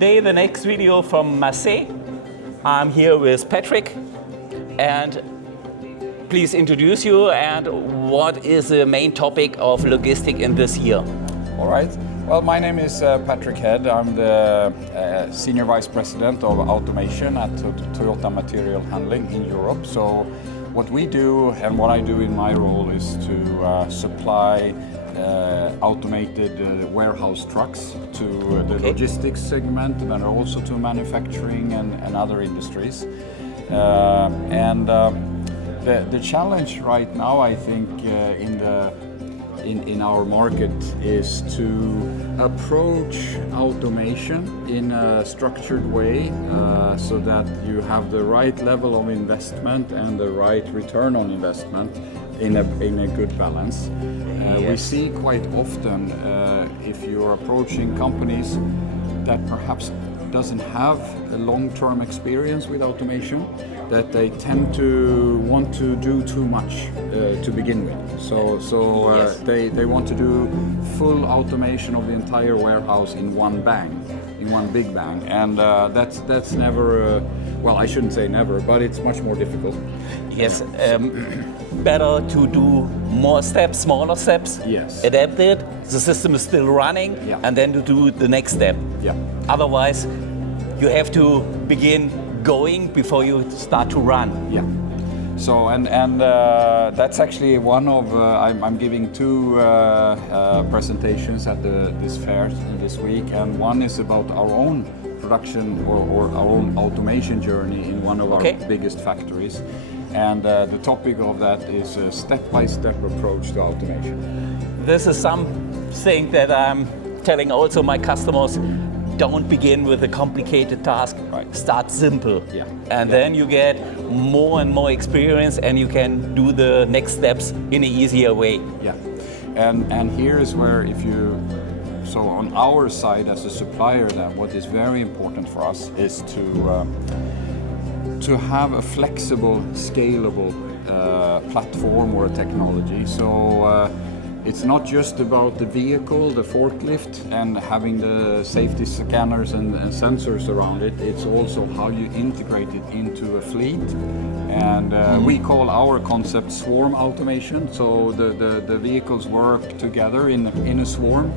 Today, the next video from Marseille. I'm here with Patric, and please introduce you and what is the main topic of logistics in this year? All right. Well, my name is Patric Hed. I'm the Senior Vice President of Automation at Toyota Material Handling in Europe. So what we do and what I do in my role is to supply automated warehouse trucks to the logistics segment and then also to manufacturing and other industries. The challenge right now, I think, in our market is to approach automation in a structured way so that you have the right level of investment and the right return on investment in a good balance. We see quite often if you're approaching companies that perhaps doesn't have a long-term experience with automation, that they tend to want to do too much to begin with. They want to do full automation of the entire warehouse in one bang, in one big bang, and that's never. Well, I shouldn't say never, but it's much more difficult. Yes, better to do more steps, smaller steps. Yes. Adapted. The system is still running, and then to do the next step. Yeah. Otherwise, you have to begin going before you start to run. Yeah. So and that's actually one of I'm giving two presentations at this fair this week, and one is about our own production or our own automation journey in one of our biggest factories, and the topic of that is a step-by-step approach to automation. This is something that I'm telling also my customers. Don't begin with a complicated task. Right. Start simple, and then you get more and more experience, and you can do the next steps in an easier way. Yeah, and here is where so on our side as a supplier, then what is very important for us is to have a flexible, scalable platform or a technology. So. It's not just about the vehicle, the forklift, and having the safety scanners and sensors around it. It's also how you integrate it into a fleet. And we call our concept swarm automation. So the vehicles work together in a swarm,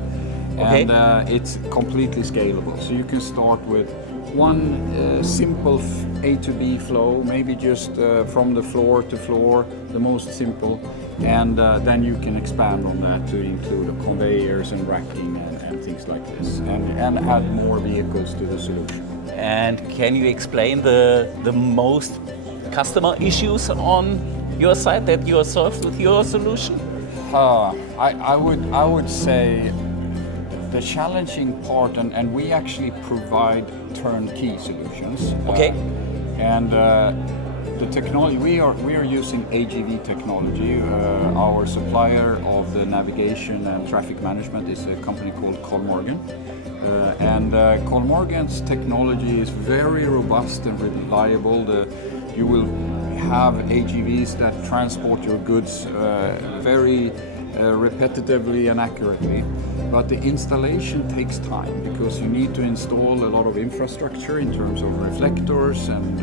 and it's completely scalable. So you can start with one simple A to B flow, maybe just from the floor to floor, the most simple. And then you can expand on that to include conveyors and racking and things like this, and add more vehicles to the solution. And can you explain the most customer issues on your side that you solved with your solution? I would say the challenging part, and we actually provide turnkey solutions. The technology we are using AGV technology. Our supplier of the navigation and traffic management is a company called Kollmorgen, and Kollmorgen's technology is very robust and reliable. You will have AGVs that transport your goods very repetitively and accurately, but the installation takes time because you need to install a lot of infrastructure in terms of reflectors and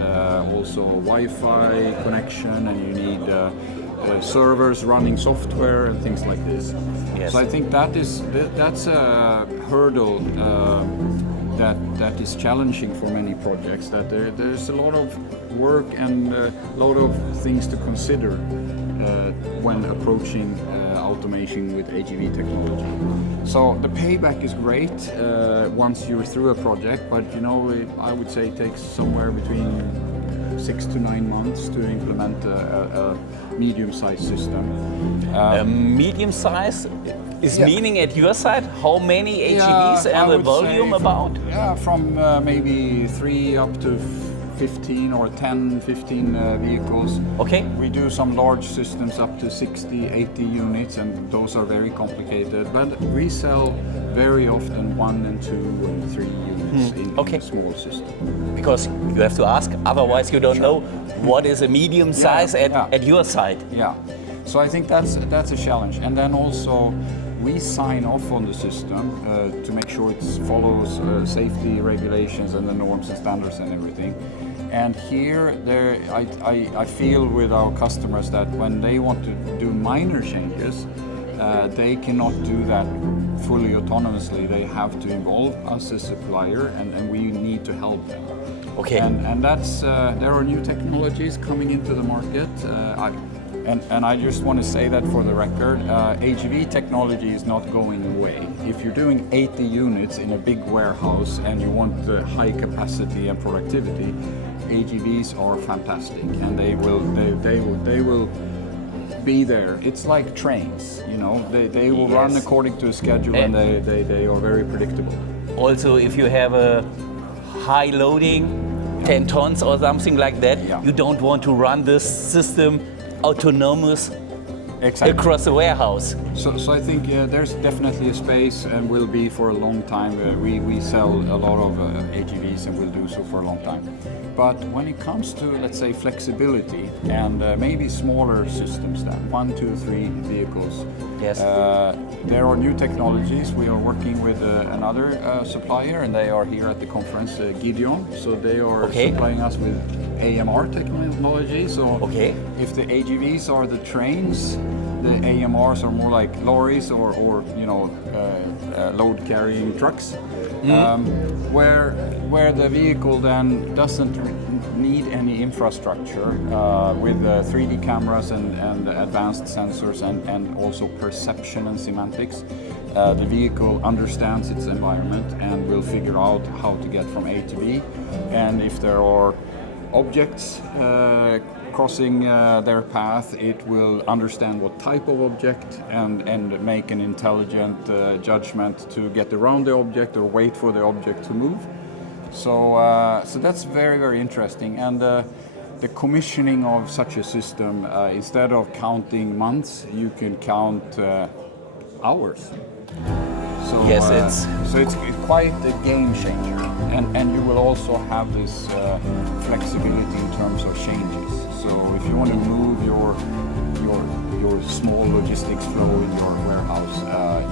also Wi-Fi connection, and you need servers running software and things like this. Yes. So I think that's a hurdle that is challenging for many projects, that there's a lot of work and a lot of things to consider when approaching automation with AGV technology. So the payback is great once you're through a project, but I would say it takes somewhere between 6 to 9 months to implement a medium-sized system. Medium size is meaning at your side how many AGVs and the volume about? From maybe 3 up to 15 or 10, 15 vehicles. We do some large systems up to 60, 80 units, and those are very complicated. But we sell very often 1 and 2 and 3 units in a small system. Because you have to ask, otherwise you don't know what is a medium size at your side. Yeah. So I think that's a challenge. And then also we sign off on the system to make sure it follows safety regulations and the norms and standards and everything. And here, I feel with our customers that when they want to do minor changes, they cannot do that fully autonomously. They have to involve us as a supplier, and we need to help them. Okay. And that's there are new technologies coming into the market. And I just want to say that for the record, AGV technology is not going away. If you're doing 80 units in a big warehouse and you want the high capacity and productivity, AGVs are fantastic, and they will be there. It's like trains, you know. They will run according to a schedule, and they are very predictable. Also, if you have a high loading, 10 tons or something like that, you don't want to run this system autonomous across the warehouse. So I think there's definitely a space, and will be for a long time. We sell a lot of AGVs, and will do so for a long time. But when it comes to, let's say, flexibility and maybe smaller systems, then 1, 2, 3 vehicles, there are new technologies. We are working with another supplier, and they are here at the conference, Gideon. So they are supplying us with AMR technology. So if the AGVs are the trains, the AMRs are more like lorries or you know, load-carrying trucks, where the vehicle then doesn't need any infrastructure with 3D cameras and advanced sensors and also perception and semantics. The vehicle understands its environment and will figure out how to get from A to B. And if there are objects crossing their path, it will understand what type of object and make an intelligent judgment to get around the object or wait for the object to move. So that's very, very interesting. And the commissioning of such a system, instead of counting months, you can count hours. So, so it's quite a game changer, and you will also have this flexibility in terms of changes. So if you want to move your small logistics flow in your warehouse,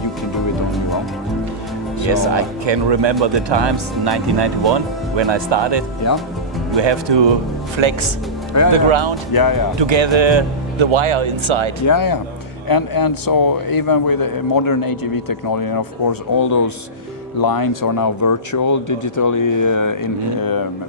you can do it on your own. Yes, I can remember the times, 1991, when I started. We have to flex the ground to get the wire inside. And so even with modern AGV technology, and of course all those lines are now virtual, digitally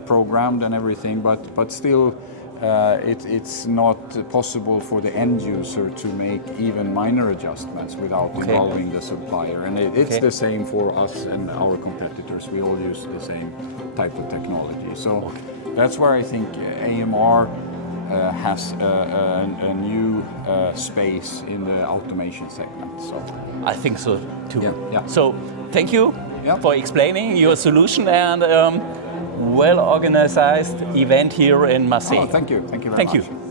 programmed and everything, but still it's not possible for the end user to make even minor adjustments without involving the supplier. And it's the same for us and our competitors. We all use the same type of technology. So that's where I think AMR has a new space in the automation segment. So I think so too. So thank you for explaining your solution and well-organized event here in Marseille. Thank you very much.